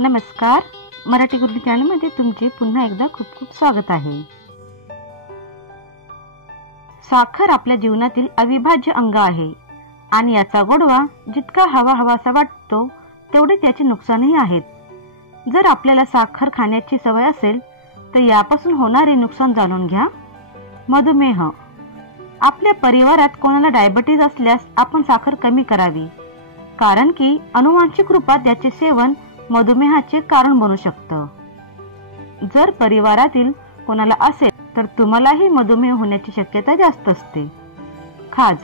नमस्कार, मराठी गुरु चॅनलमध्ये तुमचे पुन्हा एकदा खूप खूप स्वागत आहे। साखर आपल्या जीवनातील अविभाज्य अंग आहे आणि याचा गोडवा जितका हवाहवासा वाटतो तेवढे त्याचे नुकसानही आहेत। जर आपल्याला साखर खाण्याची सवय असेल तर यापासून होणारे नुकसान जाणून घ्या। मधुमेह। आपल्या परिवारात कोणाला डायबिटीज असल्यास आपण साखर कमी करावी, कारण की अनुवांशिक रूपात त्याचे सेवन मधुमेहाचे कारण बनू शकतं। जर परिवारातील कोणाला असेल तर तुम्हालाही मधुमेह होण्याची शक्यता जास्त असते। खाज।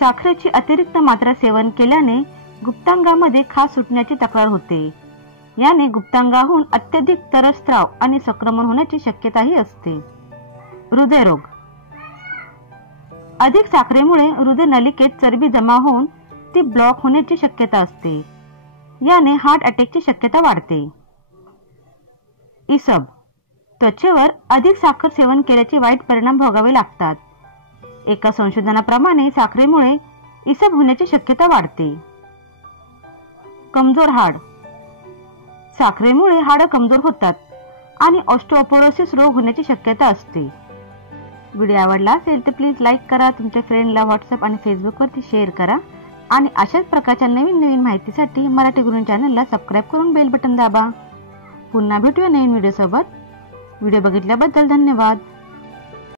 साखरेची अतिरिक्त मात्रा सेवन केल्याने गुप्तांगामध्ये खाज सुटण्याची तक्रार होते। याने गुप्तांगाहून अत्यधिक तरस्त्राव आणि संक्रमण होण्याची शक्यताही असते। हृदयरोग। अधिक साखरेमुळे हृदयनलिकेत चरबी जमा होऊन ती ब्लॉक होण्याची शक्यता असते। याने हार्ट अटॅकची शक्यता वाढते। इसब। त्वचेवर अधिक साखर सेवन केल्याचे वाईट परिणाम भोगावे लागतात। एका संशोधनाप्रमाणे साखरेमुळे इसब होण्याची शक्यता वाढते। कमजोर हाड। साखरेमुळे हाडं कमजोर होतात आणि ऑस्टिओपोरोसिस रोग होण्याची शक्यता असते। व्हिडिओ आवडला असेल तर प्लीज लाईक करा, तुमच्या फ्रेंडला व्हॉट्सअप आणि फेसबुकवरती शेअर करा आणि अशाच प्रकारच्या नवीन माहितीसाठी मराठी गुरु चॅनलला सबस्क्राईब करून बेल बटन दाबा। पुन्हा भेटूया नवीन व्हिडिओ सोबत। व्हिडिओ बघितल्याबद्दल धन्यवाद।